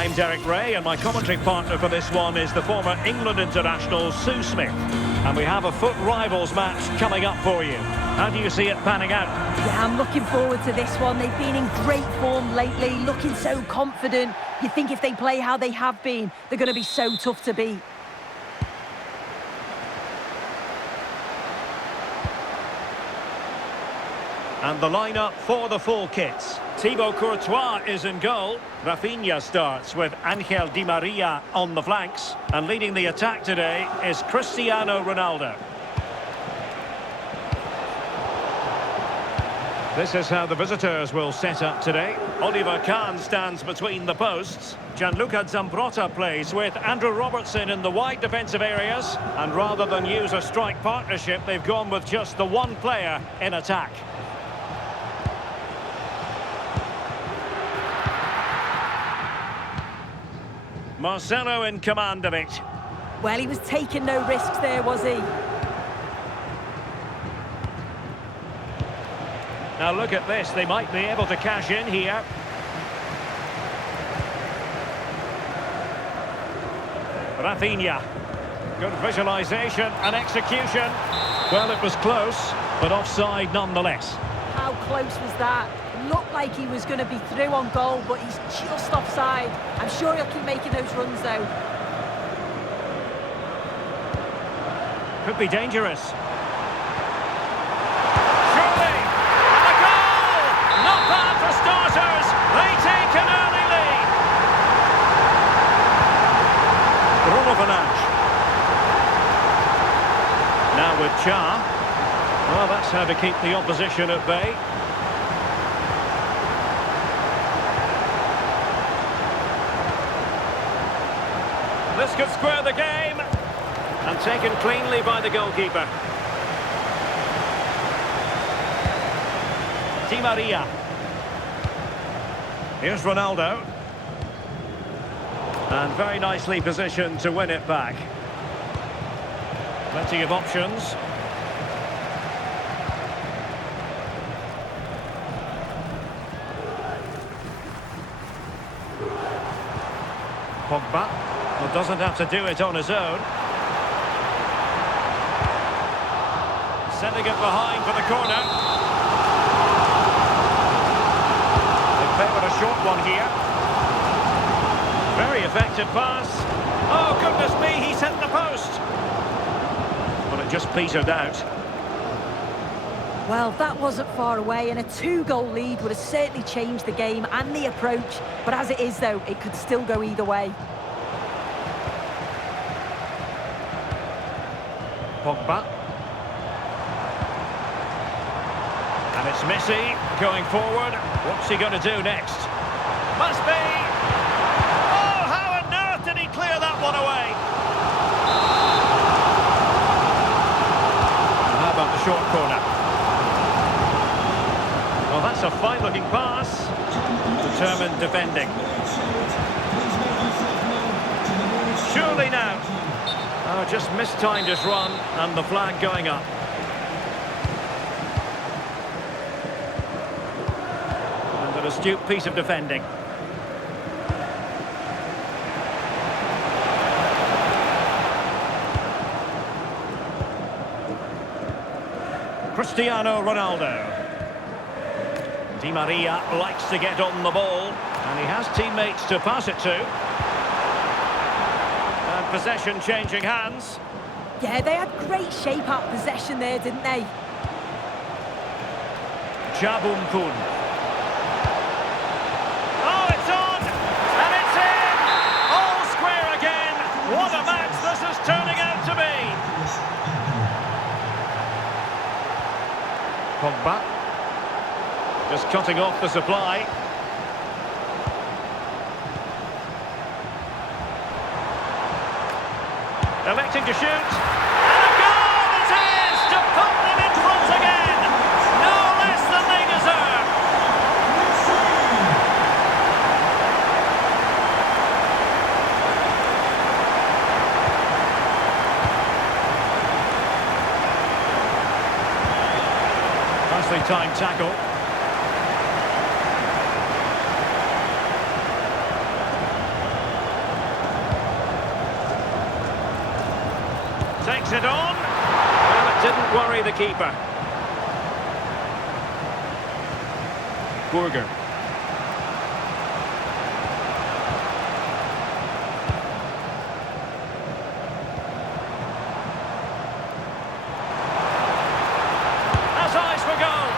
I'm Derek Ray, and my commentary partner for this one is the former England international Sue Smith. And we have a foot rivals match coming up for you. How do you see it panning out? Yeah, I'm looking forward to this one. They've been in great form lately, looking so confident. You think if they play how they have been, they're going to be so tough to beat. And the lineup for the full kits. Thibaut Courtois is in goal. Rafinha starts with Angel Di Maria on the flanks. And leading the attack today is Cristiano Ronaldo. This is how the visitors will set up today. Oliver Kahn stands between the posts. Gianluca Zambrotta plays with Andrew Robertson in the wide defensive areas. And rather than use a strike partnership, they've gone with just the one player in attack. Marcelo in command of it. Well, he was taking no risks there, was he? Now look at this, they might be able to cash in here. Rafinha. Good visualisation and execution. Well, it was close, but offside nonetheless. How close was that? Looked like he was going to be through on goal, but he's just offside. I'm sure he'll keep making those runs, though. Could be dangerous. Surely! And a goal! Not bad for starters. They take an early lead. Bruno Fernandes. Now with Cha. Well, that's how to keep the opposition at bay. This could square the game. And taken cleanly by the goalkeeper. Di Maria. Here's Ronaldo. And very nicely positioned to win it back. Plenty of options. Pogba. Well, doesn't have to do it on his own. Sending it behind for the corner. They favoured a short one here. Very effective pass. Oh, goodness me, he's hit the post. But it just petered out. Well, that wasn't far away, and a two-goal lead would have certainly changed the game and the approach. But as it is, though, it could still go either way. Pogba. And it's Messi going forward. What's he going to do next? Must be! Oh, how on earth did he clear that one away? And how about the short corner? Well, that's a fine-looking pass. Determined defending. Surely now. Oh, just mistimed his run, and the flag going up. And an astute piece of defending. Cristiano Ronaldo. Di Maria likes to get on the ball, and he has teammates to pass it to. Possession changing hands. Yeah, they had great shape out possession there, didn't they? Chabumpun. Oh, it's on! And it's in! All square again! What a match this is turning out to be! Pogba. Just cutting off the supply. Electing to shoot, and a goal it is to put them in front again, no less than they deserve. Nicely timed tackle. Takes it on. Well, it didn't worry the keeper. Burger. Has eyes for goal.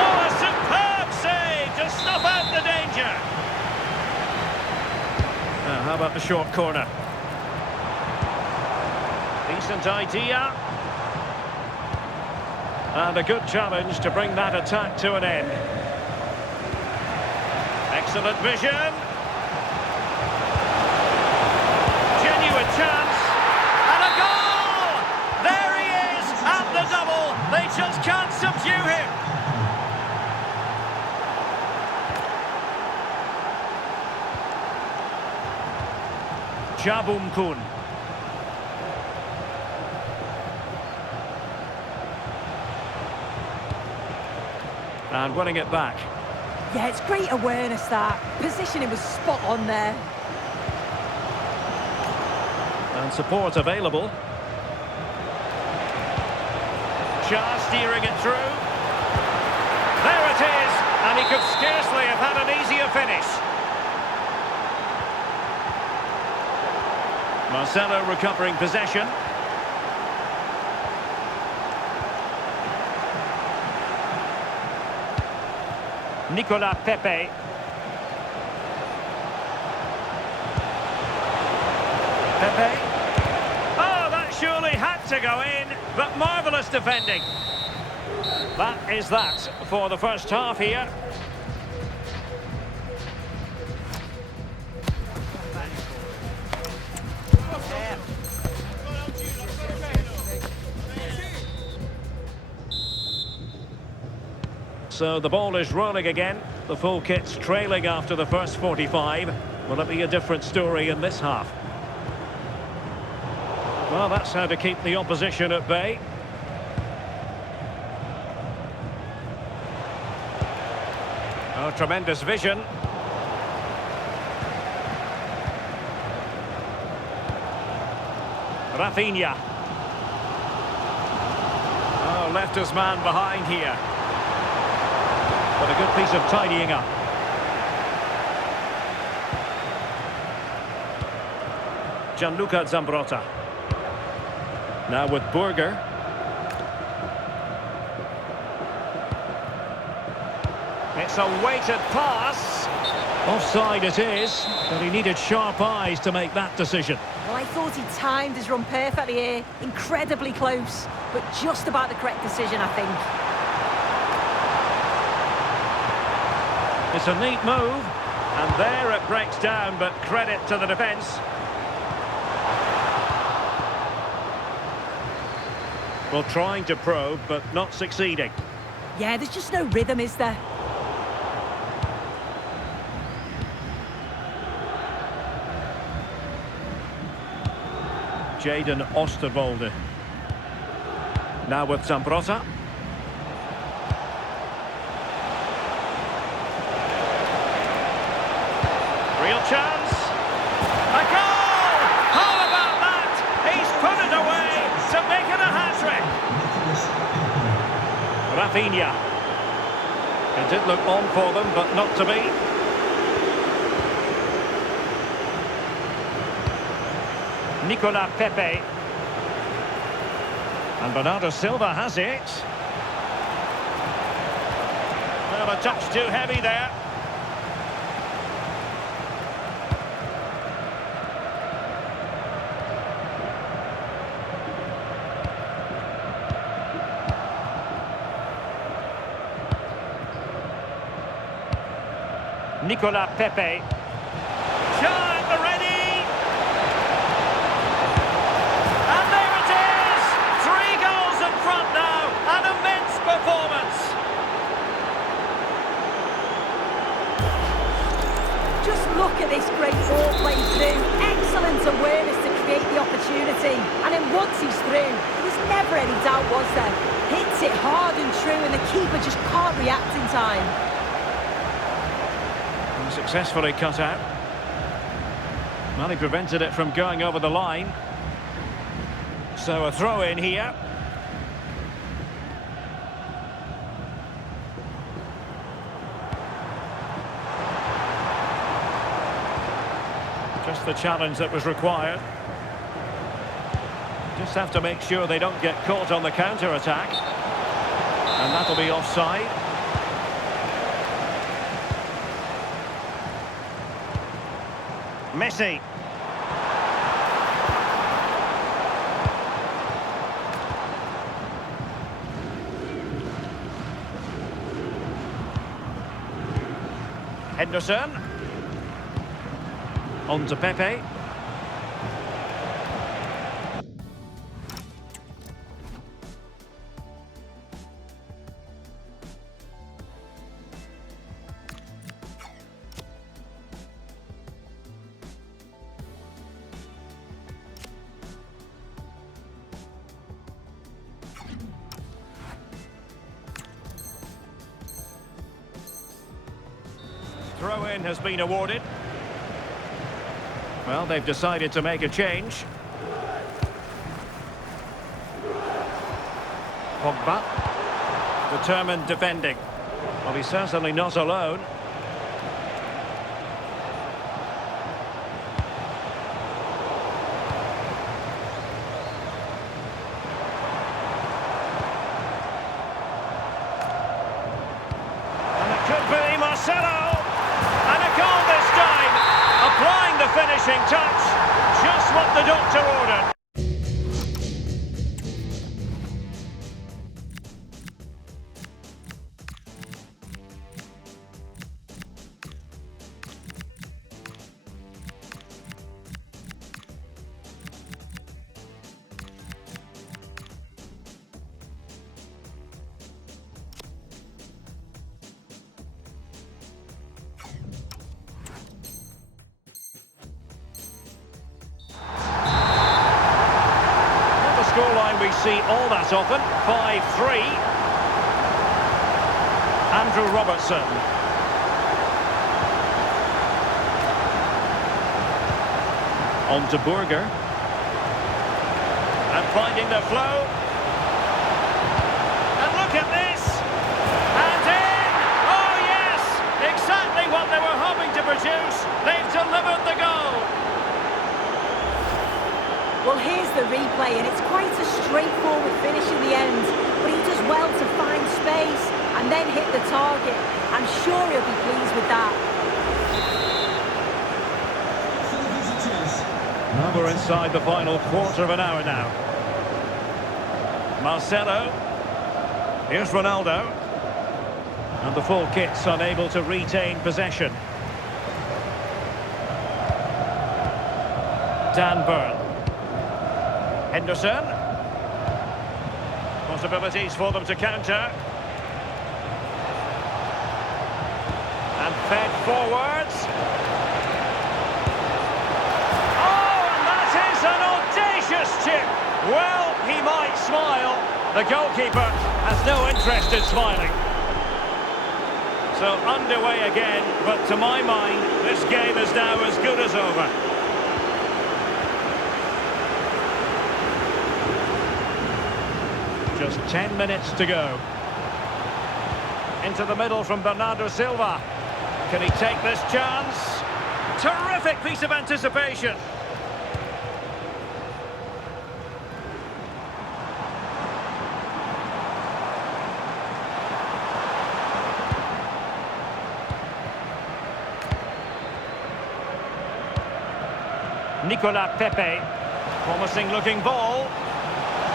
Oh, a superb save to snuff out the danger. How about the short corner? Decent idea. And a good challenge to bring that attack to an end. Excellent vision. Genuine chance. And a goal! There he is at the double. They just can't subdue him. Jabum Kun. And winning it back. Yeah, it's great awareness, that. Positioning was spot on there. And support available. Shah steering it through. There it is! And he could scarcely have had an easier finish. Marcelo recovering possession. Nicolas Pepe. Pepe. Oh, that surely had to go in, but marvellous defending. That is that for the first half here. So the ball is rolling again. The full kit's trailing after the first 45. Will it be a different story in this half? Well, that's how to keep the opposition at bay. Oh, tremendous vision. Rafinha. Oh, left his man behind here. But a good piece of tidying up. Gianluca Zambrotta. Now with Burger. It's a weighted pass. Offside it is, but he needed sharp eyes to make that decision. Well, I thought he timed his run perfectly here. Incredibly close, but just about the correct decision, I think. It's a neat move, and there it breaks down, but credit to the defence. Well, trying to probe, but not succeeding. Yeah, there's just no rhythm, is there? Jadon Oosterwolde. Now with Zambrotta. Real chance. A goal! How about that? He's put it away to make it a hat-trick. Rafinha. It did look on for them, but not to be. Nicolas Pepe. And Bernardo Silva has it. Well, a touch too heavy there. Nicolas Pepe. Shot ready! And there it is! 3 goals in front now. An immense performance. Just look at this great ball played through. Excellent awareness to create the opportunity. And then once he's through, there was never any doubt, was there? Hits it hard and true, and the keeper just can't react in time. Successfully cut out. Well, he prevented it from going over the line. So a throw in here. Just the challenge that was required. Just have to make sure they don't get caught on the counter-attack. And that'll be offside. Messi. Henderson. On to Pepe. Throw-in has been awarded. Well, they've decided to make a change. Pogba. Determined defending. Well, he's certainly not alone. And it could be Marcelo. And a goal this time. Applying the finishing touch. Just what the doctor ordered. Scoreline we see all that often, 5-3. Andrew Robertson. On to Burger. And finding the flow. And look at this! And in! Oh yes! Exactly what they were hoping to produce. They've delivered the goal. Well, here's the replay, and it's quite a straightforward finish in the end. But he does well to find space and then hit the target. I'm sure he'll be pleased with that. Well, we're inside the final quarter of an hour now. Marcelo. Here's Ronaldo. And the full kit's unable to retain possession. Dan Burn. Henderson. Possibilities for them to counter. And fed forwards. Oh, and that is an audacious chip. Well, he might smile. The goalkeeper has no interest in smiling. So underway again, but to my mind, this game is now as good as over. Just 10 minutes to go. Into the middle from Bernardo Silva. Can he take this chance? Terrific piece of anticipation. Nicolas Pepe. Promising looking ball.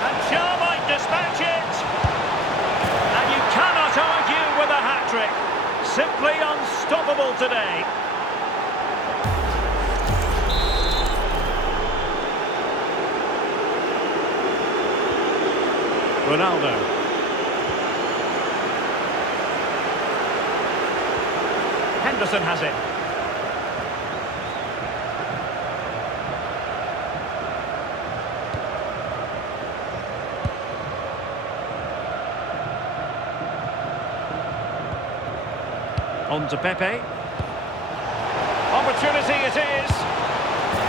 And Shaw might dispatch it. And you cannot argue with a hat-trick. Simply unstoppable today. Ronaldo. Henderson has it. On to Pepe. Opportunity it is.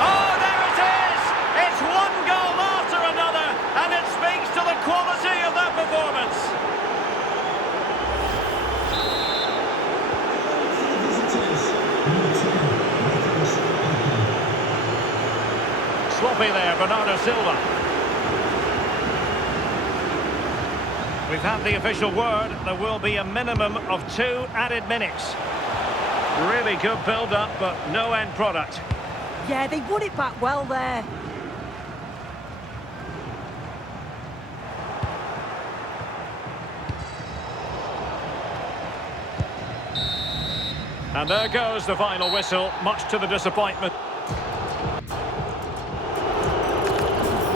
Oh, there it is! It's one goal after another, penalty there, Bernardo Silva. We've had the official word. There will be a minimum of 2 added minutes. Really good build-up, but no end product. Yeah, they won it back well there. And there goes the final whistle, much to the disappointment.